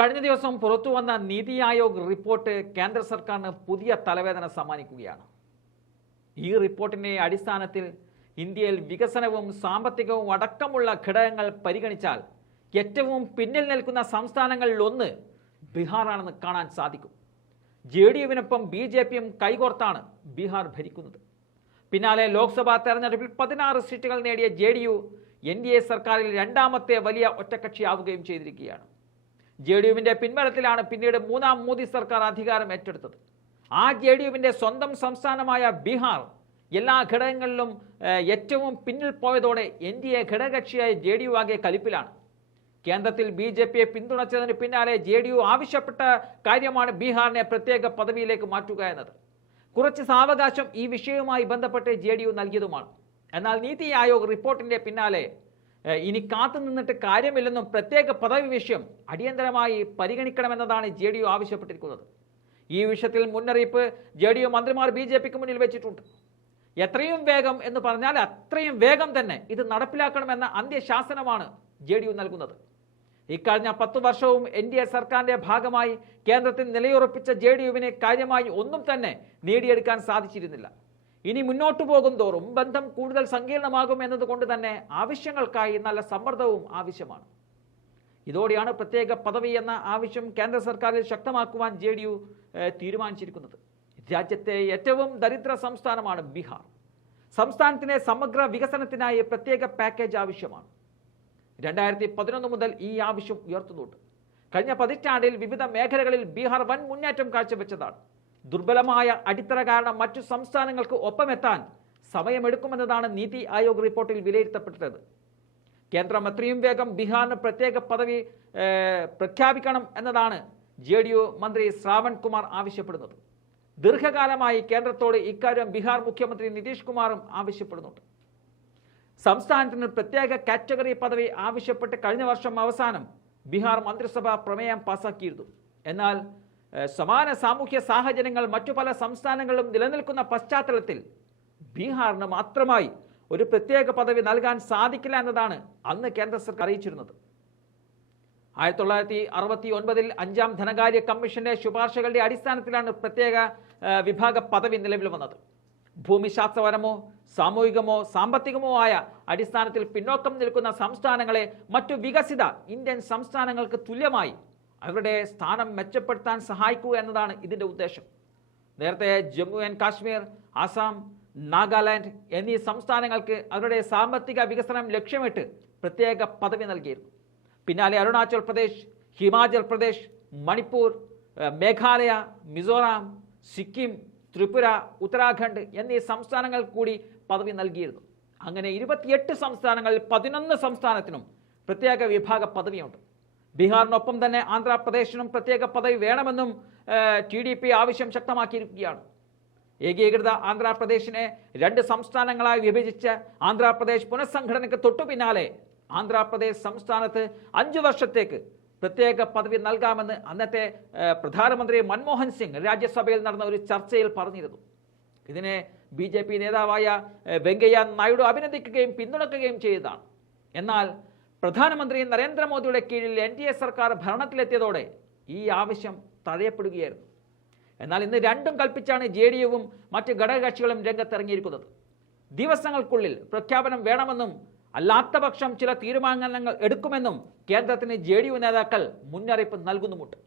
കഴിഞ്ഞ ദിവസം പുറത്തുവന്ന നീതി ആയോഗ് റിപ്പോർട്ട് കേന്ദ്ര സർക്കാരിന് പുതിയ തലവേദന സമ്മാനിക്കുകയാണ്. ഈ റിപ്പോർട്ടിന്റെ അടിസ്ഥാനത്തിൽ ഇന്ത്യയിൽ വികസനവും സാമ്പത്തികവും അടക്കമുള്ള ഘടകങ്ങൾ പരിഗണിച്ചാൽ ഏറ്റവും പിന്നിൽ നിൽക്കുന്ന സംസ്ഥാനങ്ങളിൽ ഒന്ന് ബീഹാറാണെന്ന് കാണാൻ സാധിക്കും. JDUവിനൊപ്പം BJPയും കൈകോർത്താണ് ബീഹാർ ഭരിക്കുന്നത്. പിന്നാലെ ലോക്സഭാ തെരഞ്ഞെടുപ്പിൽ 16 സീറ്റുകൾ നേടിയ JDU NDA സർക്കാരിൽ രണ്ടാമത്തെ വലിയ ഒറ്റക്കക്ഷിയാവുകയും ചെയ്തിരിക്കുകയാണ്. JDUവിന്റെ പിൻബലത്തിലാണ് പിന്നീട് മൂന്നാം മോദി സർക്കാർ അധികാരം ഏറ്റെടുത്തത്. ആ JDUവിന്റെ സ്വന്തം സംസ്ഥാനമായ ബീഹാർ എല്ലാ ഘടകങ്ങളിലും ഏറ്റവും പിന്നിൽ പോയതോടെ NDA ഘടകകക്ഷിയായ JDU ആകെ കലിപ്പിലാണ്. കേന്ദ്രത്തിൽ BJPയെ പിന്തുണച്ചതിന് പിന്നാലെ JDU ആവശ്യപ്പെട്ട കാര്യമാണ് ബീഹാറിനെ പ്രത്യേക പദവിയിലേക്ക് മാറ്റുക എന്നത്. കുറച്ച് സാവകാശം ഈ വിഷയവുമായി ബന്ധപ്പെട്ട് JDU നൽകിയതുമാണ്. എന്നാൽ നീതി ആയോഗ് റിപ്പോർട്ടിന്റെ പിന്നാലെ ഇനി കാത്തുനിന്നിട്ട് കാര്യമില്ലെന്നും പ്രത്യേക പദവി വിഷയം അടിയന്തരമായി പരിഗണിക്കണമെന്നതാണ് JDU ആവശ്യപ്പെട്ടിരിക്കുന്നത്. ഈ വിഷയത്തിൽ മുന്നറിയിപ്പ് JDU മന്ത്രിമാർ BJPക്ക് മുന്നിൽ വെച്ചിട്ടുണ്ട്. എത്രയും വേഗം എന്ന് പറഞ്ഞാൽ അത്രയും വേഗം തന്നെ ഇത് നടപ്പിലാക്കണമെന്ന അന്ത്യശാസനമാണ് JDU നൽകുന്നത്. ഇക്കഴിഞ്ഞ 10 വർഷവും NDA സർക്കാരിന്റെ ഭാഗമായി കേന്ദ്രത്തിൽ നിലയുറപ്പിച്ച JDUവിന് കാര്യമായി ഒന്നും തന്നെ നേടിയെടുക്കാൻ സാധിച്ചിരുന്നില്ല. ഇനി മുന്നോട്ടു പോകും തോറും ബന്ധം കൂടുതൽ സങ്കീർണമാകും എന്നതുകൊണ്ട് തന്നെ ആവശ്യങ്ങൾക്കായി നല്ല സമ്മർദ്ദവും ആവശ്യമാണ്. ഇതോടെയാണ് പ്രത്യേക പദവി എന്ന ആവശ്യം കേന്ദ്ര സർക്കാരിൽ ശക്തമാക്കുവാൻ JDU തീരുമാനിച്ചിരിക്കുന്നത്. രാജ്യത്തെ ഏറ്റവും ദരിദ്ര സംസ്ഥാനമാണ് ബീഹാർ. സംസ്ഥാനത്തിന്റെ സമഗ്ര വികസനത്തിനായി പ്രത്യേക പാക്കേജ് ആവശ്യമാണ്. 2011 മുതൽ ഈ ആവശ്യം ഉയർത്തുന്നുണ്ട്. കഴിഞ്ഞ പതിറ്റാണ്ടിൽ വിവിധ മേഖലകളിൽ ബീഹാർ വൻ മുന്നേറ്റം കാഴ്ചവെച്ചതാണ്. ദുർബലമായ അടിത്തറ കാരണം മറ്റു സംസ്ഥാനങ്ങൾക്ക് ഒപ്പമെത്താൻ സമയമെടുക്കുമെന്നതാണ് നീതി ആയോഗ് റിപ്പോർട്ടിൽ വിലയിരുത്തപ്പെട്ടത്. കേന്ദ്രം എത്രയും വേഗം ബീഹാറിന് പ്രത്യേക പദവി പ്രഖ്യാപിക്കണം എന്നതാണ് JDU മന്ത്രി ശ്രാവൺ കുമാർ ആവശ്യപ്പെടുന്നത്. ദീർഘകാലമായി കേന്ദ്രത്തോട് ഇക്കാര്യം ബീഹാർ മുഖ്യമന്ത്രി നിതീഷ് കുമാറും ആവശ്യപ്പെടുന്നുണ്ട്. സംസ്ഥാനത്തിന് പ്രത്യേക കാറ്റഗറി പദവി ആവശ്യപ്പെട്ട് കഴിഞ്ഞ വർഷം അവസാനം ബീഹാർ മന്ത്രിസഭ പ്രമേയം പാസാക്കിയിരുന്നു. എന്നാൽ സമാന സാമൂഹ്യ സാഹചര്യങ്ങൾ മറ്റു പല സംസ്ഥാനങ്ങളിലും നിലനിൽക്കുന്ന പശ്ചാത്തലത്തിൽ ബീഹാറിന് മാത്രമായി ഒരു പ്രത്യേക പദവി നൽകാൻ സാധിക്കില്ല എന്നതാണ് അന്ന് കേന്ദ്ര സർക്കാർ അറിയിച്ചിരുന്നത്. 1969 5ാം ധനകാര്യ കമ്മീഷന്റെ ശുപാർശകളുടെ അടിസ്ഥാനത്തിലാണ് പ്രത്യേക വിഭാഗ പദവി നിലവിൽ വന്നത്. ഭൂമിശാസ്ത്രപരമോ സാമൂഹികമോ സാമ്പത്തികമോ ആയ അടിസ്ഥാനത്തിൽ പിന്നോക്കം നിൽക്കുന്ന സംസ്ഥാനങ്ങളെ മറ്റു വികസിത ഇന്ത്യൻ സംസ്ഥാനങ്ങൾക്ക് തുല്യമായി അവരുടെ സ്ഥാനം മെച്ചപ്പെടുത്താൻ സഹായിക്കുക എന്നതാണ് ഇതിൻ്റെ ഉദ്ദേശം. നേരത്തെ ജമ്മു ആൻഡ് കാശ്മീർ, ആസാം, നാഗാലാൻഡ് എന്നീ സംസ്ഥാനങ്ങൾക്ക് അവരുടെ സാമ്പത്തിക വികസനം ലക്ഷ്യമിട്ട് പ്രത്യേക പദവി നൽകിയിരുന്നു. പിന്നാലെ അരുണാചൽ പ്രദേശ്, ഹിമാചൽ പ്രദേശ്, മണിപ്പൂർ, മേഘാലയ, മിസോറാം, സിക്കിം, ത്രിപുര, ഉത്തരാഖണ്ഡ് എന്നീ സംസ്ഥാനങ്ങൾ കൂടി പദവി നൽകിയിരുന്നു. അങ്ങനെ 28 സംസ്ഥാനങ്ങളിൽ 11 സംസ്ഥാനത്തിനും പ്രത്യേക വിഭാഗ പദവിയുണ്ട്. ബീഹാറിനൊപ്പം തന്നെ ആന്ധ്രാപ്രദേശിനും പ്രത്യേക പദവി വേണമെന്നും TDP ആവശ്യം ശക്തമാക്കിയിരിക്കുകയാണ്. ഏകീകൃത ആന്ധ്രാപ്രദേശിനെ 2 സംസ്ഥാനങ്ങളായി വിഭജിച്ച് ആന്ധ്രാപ്രദേശ് പുനഃസംഘടനയ്ക്ക് തൊട്ടു പിന്നാലെ ആന്ധ്രാപ്രദേശ് സംസ്ഥാനത്ത് 5 വർഷത്തേക്ക് പ്രത്യേക പദവി നൽകാമെന്ന് അന്നത്തെ പ്രധാനമന്ത്രി മൻമോഹൻ സിംഗ് രാജ്യസഭയിൽ നടന്ന ഒരു ചർച്ചയിൽ പറഞ്ഞിരുന്നു. ഇതിനെ BJP നേതാവായ വെങ്കയ്യ നായിഡു അഭിനന്ദിക്കുകയും പിന്തുണയ്ക്കുകയും ചെയ്തതാണ്. എന്നാൽ പ്രധാനമന്ത്രി നരേന്ദ്രമോദിയുടെ കീഴിൽ NDA സർക്കാർ ഭരണത്തിലെത്തിയതോടെ ഈ ആവശ്യം തഴയപ്പെടുകയായിരുന്നു. എന്നാൽ ഇന്ന് രണ്ടും കൽപ്പിച്ചാണ് JDUവും മറ്റ് ഘടകകക്ഷികളും രംഗത്തിറങ്ങിയിരിക്കുന്നത്. ദിവസങ്ങൾക്കുള്ളിൽ പ്രഖ്യാപനം വേണമെന്നും അല്ലാത്ത പക്ഷം ചില തീരുമാനങ്ങൾ എടുക്കുമെന്നും കേന്ദ്രത്തിന് JDU നേതാക്കൾ മുന്നറിയിപ്പ് നൽകുന്നുമുണ്ട്.